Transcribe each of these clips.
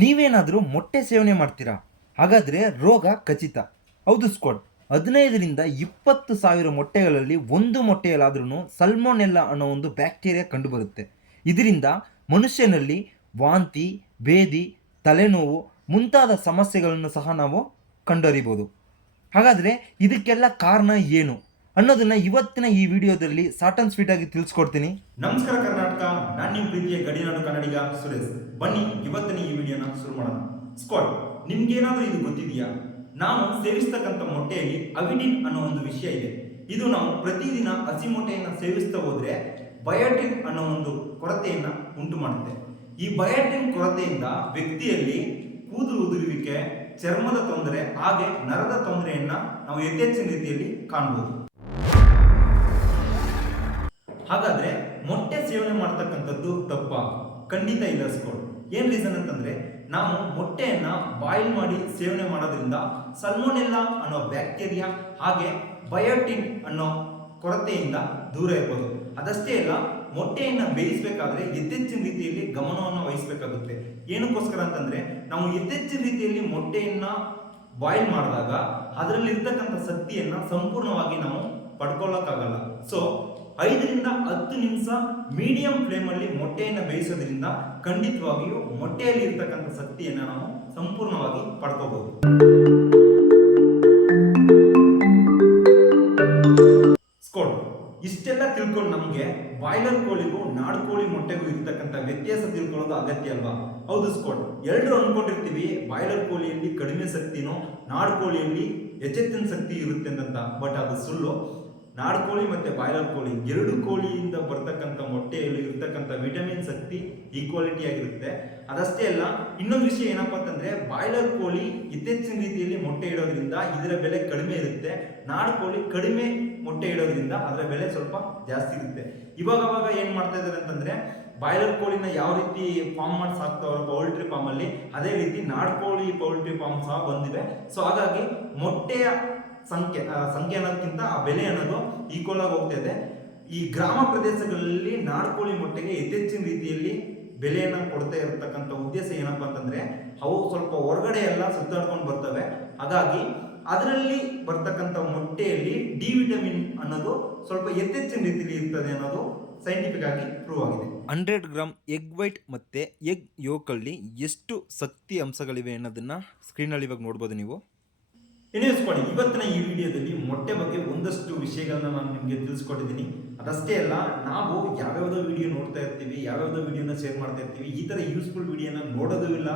ನೀವೇನಾದರೂ ಮೊಟ್ಟೆ ಸೇವನೆ ಮಾಡ್ತೀರಾ? ಹಾಗಾದರೆ ರೋಗ ಖಚಿತ. ಹೌದು ಸ್ಕ್ವಾಡ್, 15ರಿಂದ 20,000 ಮೊಟ್ಟೆಗಳಲ್ಲಿ ಒಂದು ಮೊಟ್ಟೆಯಲ್ಲಾದ್ರೂ ಸಲ್ಮೊನೆಲ್ಲಾ ಅನ್ನೋ ಒಂದು ಬ್ಯಾಕ್ಟೀರಿಯಾ ಕಂಡುಬರುತ್ತೆ. ಇದರಿಂದ ಮನುಷ್ಯನಲ್ಲಿ ವಾಂತಿ, ಭೇದಿ, ತಲೆನೋವು ಮುಂತಾದ ಸಮಸ್ಯೆಗಳನ್ನು ಸಹ ನಾವು ಕಂಡರಿಬೋದು. ಹಾಗಾದರೆ ಇದಕ್ಕೆಲ್ಲ ಕಾರಣ ಏನು ಅನ್ನೋದನ್ನ ಇವತ್ತಿನ ಈ ವಿಡಿಯೋದಲ್ಲಿ ಶಾರ್ಟ್ ಅಂಡ್ ಸ್ವೀಟ್ ಆಗಿ ತಿಳಿಸ್ಕೊಡ್ತೀನಿ. ನಮಸ್ಕಾರ ಕರ್ನಾಟಕ, ನಾನು ನಿಮ್ಮ ಪ್ರೀತಿಯ ಗಡಿನಾಡು ಕನ್ನಡಿಗ ಸುರೇಶ್. ಬನ್ನಿ ಇವತ್ತಿನ ಈ ವಿಡಿಯೋನ ಶುರು ಮಾಡೋಣ. ಸ್ಕ್ವಾಡ್, ನಿಮ್ಗೇನಾದ್ರೂ ಇದು ಗೊತ್ತಿದೆಯಾ? ನಾವು ಸೇವಿಸ್ತಕ್ಕಂಥ ಮೊಟ್ಟೆಯಲ್ಲಿ ಅವಿಡಿನ್ ಅನ್ನೋ ಒಂದು ವಿಷಯ ಇದೆ. ಇದು ನಾವು ಪ್ರತಿದಿನ ಹಸಿ ಮೊಟ್ಟೆಯನ್ನು ಸೇವಿಸ್ತಾ ಹೋದ್ರೆ ಬಯೋಟಿನ್ ಅನ್ನೋ ಒಂದು ಕೊರತೆಯನ್ನ ಉಂಟು ಮಾಡುತ್ತೆ. ಈ ಬಯೋಟಿನ್ ಕೊರತೆಯಿಂದ ವ್ಯಕ್ತಿಯಲ್ಲಿ ಕೂದಲು ಉದುರುವಿಕೆ, ಚರ್ಮದ ತೊಂದರೆ ಹಾಗೆ ನರದ ತೊಂದರೆಯನ್ನ ನಾವು ಯಥೇಚ್ಛಿನ ರೀತಿಯಲ್ಲಿ ಕಾಣಬಹುದು. ಹಾಗಾದ್ರೆ ಮೊಟ್ಟೆ ಸೇವನೆ ಮಾಡ್ತಕ್ಕಂಥದ್ದು ತಪ್ಪ? ಖಂಡಿತ ಇಲ್ಲ ಸ್ಕೋಡ್. ಏನ್ ರೀಸನ್ ಅಂತಂದ್ರೆ, ನಾವು ಮೊಟ್ಟೆಯನ್ನ ಬಾಯ್ಲ್ ಮಾಡಿ ಸೇವನೆ ಮಾಡೋದ್ರಿಂದ ಸಲ್ಮೊನೆಲ್ಲಾ ಅನ್ನೋ ಬ್ಯಾಕ್ಟೀರಿಯಾ ಹಾಗೆ ಬಯೋಟಿನ್ ಅನ್ನೋ ಕೊರತೆಯಿಂದ ದೂರ ಇರ್ಬೋದು. ಅದಷ್ಟೇ ಅಲ್ಲ, ಮೊಟ್ಟೆಯನ್ನ ಬೇಯಿಸಬೇಕಾದ್ರೆ ಯಥೇಚ್ಛಿನ ರೀತಿಯಲ್ಲಿ ಗಮನವನ್ನು ವಹಿಸಬೇಕಾಗುತ್ತೆ. ಏನಕ್ಕೋಸ್ಕರ ಅಂತಂದ್ರೆ, ನಾವು ಯಥೇಚ್ಛಿನ ರೀತಿಯಲ್ಲಿ ಮೊಟ್ಟೆಯನ್ನ ಬಾಯ್ಲ್ ಮಾಡಿದಾಗ ಅದರಲ್ಲಿರ್ತಕ್ಕಂಥ ಶಕ್ತಿಯನ್ನ ಸಂಪೂರ್ಣವಾಗಿ ನಾವು ಪಡ್ಕೊಳ್ಳೋಕ್ಕಾಗಲ್ಲ. ಸೊ 5ರಿಂದ 10 ನಿಮಿಷ ಮೀಡಿಯಂ ಫ್ಲೇಮಲ್ಲಿ ಮೊಟ್ಟೆಯನ್ನು ಬೇಯಿಸೋದ್ರಿಂದ ಖಂಡಿತವಾಗಿಯೂ ಮೊಟ್ಟೆಯಲ್ಲಿ ಇರ್ತಕ್ಕಂಥ ಶಕ್ತಿಯನ್ನು ನಾವು ಸಂಪೂರ್ಣವಾಗಿ ಪಡ್ಕೋಬಹುದು. ಸ್ಕೋಡ್, ಇಷ್ಟೆಲ್ಲ ತಿಳ್ಕೊಂಡು ನಮಗೆ ಬಾಯ್ಲರ್ ಕೋಳಿಗೂ ನಾಡು ಕೋಳಿ ಮೊಟ್ಟೆಗೂ ಇರ್ತಕ್ಕಂಥ ವ್ಯತ್ಯಾಸ ತಿಳ್ಕೊಳ್ಳೋದು ಅಗತ್ಯ ಅಲ್ವಾ? ಹೌದು ಸ್ಕೋಡ್, ಎಲ್ಲರೂ ಅನ್ಕೊಂಡಿರ್ತೀವಿ ಬಾಯ್ಲರ್ ಕೋಳಿಯಲ್ಲಿ ಕಡಿಮೆ ಶಕ್ತಿನೋ ನಾಡು ಕೋಳಿಯಲ್ಲಿ ಹೆಚ್ಚೆಚ್ಚಿನ ಶಕ್ತಿ ಇರುತ್ತೆ ಅಂತ. ಬಟ್ ಅದು ಸುಳ್ಳು. ನಾಡು ಕೋಳಿ ಮತ್ತೆ ಬಾಯ್ಲರ್ ಕೋಳಿ ಎರಡು ಕೋಳಿಯಿಂದ ಬರ್ತಕ್ಕಂಥ ಮೊಟ್ಟೆಯಲ್ಲಿ ಇರ್ತಕ್ಕಂಥ ವಿಟಮಿನ್ ಶಕ್ತಿ ಈಕ್ವಾಲಿಟಿ ಆಗಿರುತ್ತೆ. ಅದಷ್ಟೇ ಅಲ್ಲ, ಇನ್ನೊಂದು ವಿಷಯ ಏನಪ್ಪಾ ಅಂತಂದ್ರೆ, ಬಾಯ್ಲರ್ ಕೋಳಿ ಇತ್ತೀಚಿನ ರೀತಿಯಲ್ಲಿ ಮೊಟ್ಟೆ ಇಡೋದ್ರಿಂದ ಇದರ ಬೆಲೆ ಕಡಿಮೆ ಇರುತ್ತೆ. ನಾಡು ಕೋಳಿ ಕಡಿಮೆ ಮೊಟ್ಟೆ ಇಡೋದ್ರಿಂದ ಅದರ ಬೆಲೆ ಸ್ವಲ್ಪ ಜಾಸ್ತಿ ಇರುತ್ತೆ. ಇವಾಗ ಏನ್ ಮಾಡ್ತಾ ಇದ್ದಾರೆ ಅಂತಂದ್ರೆ, ಬಾಯ್ಲರ್ ಕೋಳಿನ ಯಾವ ರೀತಿ ಫಾರ್ಮ್ ಮಾಡಿ ಸಾಕ್ತಾವ್ರ ಪೌಲ್ಟ್ರಿ ಫಾರ್ಮ್ ಅಲ್ಲಿ, ಅದೇ ರೀತಿ ನಾಡು ಕೋಳಿ ಪೌಲ್ಟ್ರಿ ಫಾರ್ಮ್ ಸಹ ಬಂದಿವೆ. ಸೊ ಹಾಗಾಗಿ ಮೊಟ್ಟೆಯ ಸಂಖ್ಯೆ ಅನ್ನೋದಕ್ಕಿಂತ ಆ ಬೆಲೆ ಅನ್ನೋದು ಈಕ್ವಲ್ ಆಗಿ ಹೋಗ್ತಾ ಇದೆ. ಈ ಗ್ರಾಮ ಪ್ರದೇಶಗಳಲ್ಲಿ ನಾಡು ಕೋಳಿ ಮೊಟ್ಟೆಗೆ ಯಥೇಚ್ಛಿನ ರೀತಿಯಲ್ಲಿ ಬೆಲೆಯನ್ನು ಕೊಡ್ತಾ ಇರತಕ್ಕಂಥ ಉದ್ದೇಶ ಏನಪ್ಪಾ ಅಂತಂದ್ರೆ, ಅವು ಸ್ವಲ್ಪ ಹೊರಗಡೆ ಎಲ್ಲ ಸುತ್ತಾಡ್ಕೊಂಡು ಬರ್ತವೆ. ಹಾಗಾಗಿ ಅದರಲ್ಲಿ ಬರ್ತಕ್ಕಂಥ ಮೊಟ್ಟೆಯಲ್ಲಿ ಡಿ ವಿಟಮಿನ್ ಅನ್ನೋದು ಸ್ವಲ್ಪ ಯಥೇಚ್ಛಿನ ರೀತಿಯಲ್ಲಿ ಇರ್ತದೆ ಅನ್ನೋದು ಸೈಂಟಿಫಿಕ್ ಆಗಿ ಪ್ರೂವ್ ಆಗಿದೆ. 100 ಗ್ರಾಮ್ ಎಗ್ ವೈಟ್ ಮತ್ತು ಎಗ್ ಯೋಕಲ್ಲಿ ಎಷ್ಟು ಶಕ್ತಿ ಅಂಶಗಳಿವೆ ಅನ್ನೋದನ್ನ ಸ್ಕ್ರೀನಲ್ಲಿ ಇವಾಗ ನೋಡ್ಬೋದು ನೀವು. ನೆನೆಸ್ಕೊಳ್ಳಿ, ಇವತ್ತಿನ ಈ ವಿಡಿಯೋದಲ್ಲಿ ಮೊಟ್ಟೆ ಬಗ್ಗೆ ಒಂದಷ್ಟು ವಿಷಯಗಳನ್ನ ನಾನು ನಿಮಗೆ ತಿಳಿಸ್ಕೊಟ್ಟಿದ್ದೀನಿ. ಅದಷ್ಟೇ ಅಲ್ಲ, ನಾವು ಯಾವ್ಯಾವುದೋ ವಿಡಿಯೋ ನೋಡ್ತಾ ಇರ್ತೀವಿ, ಯಾವ್ಯಾವುದೋ ವಿಡಿಯೋನ ಶೇರ್ ಮಾಡ್ತಾ ಇರ್ತೀವಿ. ಈ ಥರ ಯೂಸ್ಫುಲ್ ವಿಡಿಯೋನ ನೋಡೋದು ಇಲ್ಲ,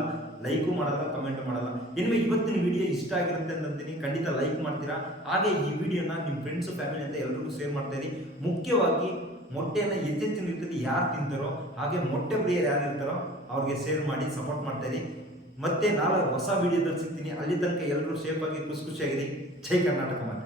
ಲೈಕು ಮಾಡಲ್ಲ, ಕಮೆಂಟ್ ಮಾಡಲ್ಲ. ಇನ್ಮೇಲೆ ಇವತ್ತಿನ ವಿಡಿಯೋ ಇಷ್ಟ ಆಗಿರುತ್ತೆ ಅಂತೀನಿ, ಖಂಡಿತ ಲೈಕ್ ಮಾಡ್ತೀರಾ. ಹಾಗೆ ಈ ವಿಡಿಯೋನ ನಿಮ್ಮ ಫ್ರೆಂಡ್ಸು ಫ್ಯಾಮಿಲಿ ಅಂತ ಎಲ್ರಿಗೂ ಶೇರ್ ಮಾಡ್ತಾ ಇರಿ. ಮುಖ್ಯವಾಗಿ ಮೊಟ್ಟೆಯನ್ನು ಹೆಚ್ಚೆಚ್ಚಿನ ರೀತಿಯಲ್ಲಿ ಯಾರು ತಿಂತಾರೋ ಹಾಗೆ ಮೊಟ್ಟೆ ಪ್ರಿಯರು ಯಾರು ಇರ್ತಾರೋ ಅವ್ರಿಗೆ ಶೇರ್ ಮಾಡಿ ಸಪೋರ್ಟ್ ಮಾಡ್ತಾ ಇರಿ. ಮತ್ತೆ ನಾಳೆ ಹೊಸ ವಿಡಿಯೋದಲ್ಲಿ ಸಿಗ್ತೀನಿ. ಅಲ್ಲಿ ತನಕ ಎಲ್ಲರೂ ಸೇಫ್ ಆಗಿ ಖುಷಿಯಾಗಿರಿ. ಜೈ ಕರ್ನಾಟಕ ಮಾತೆ.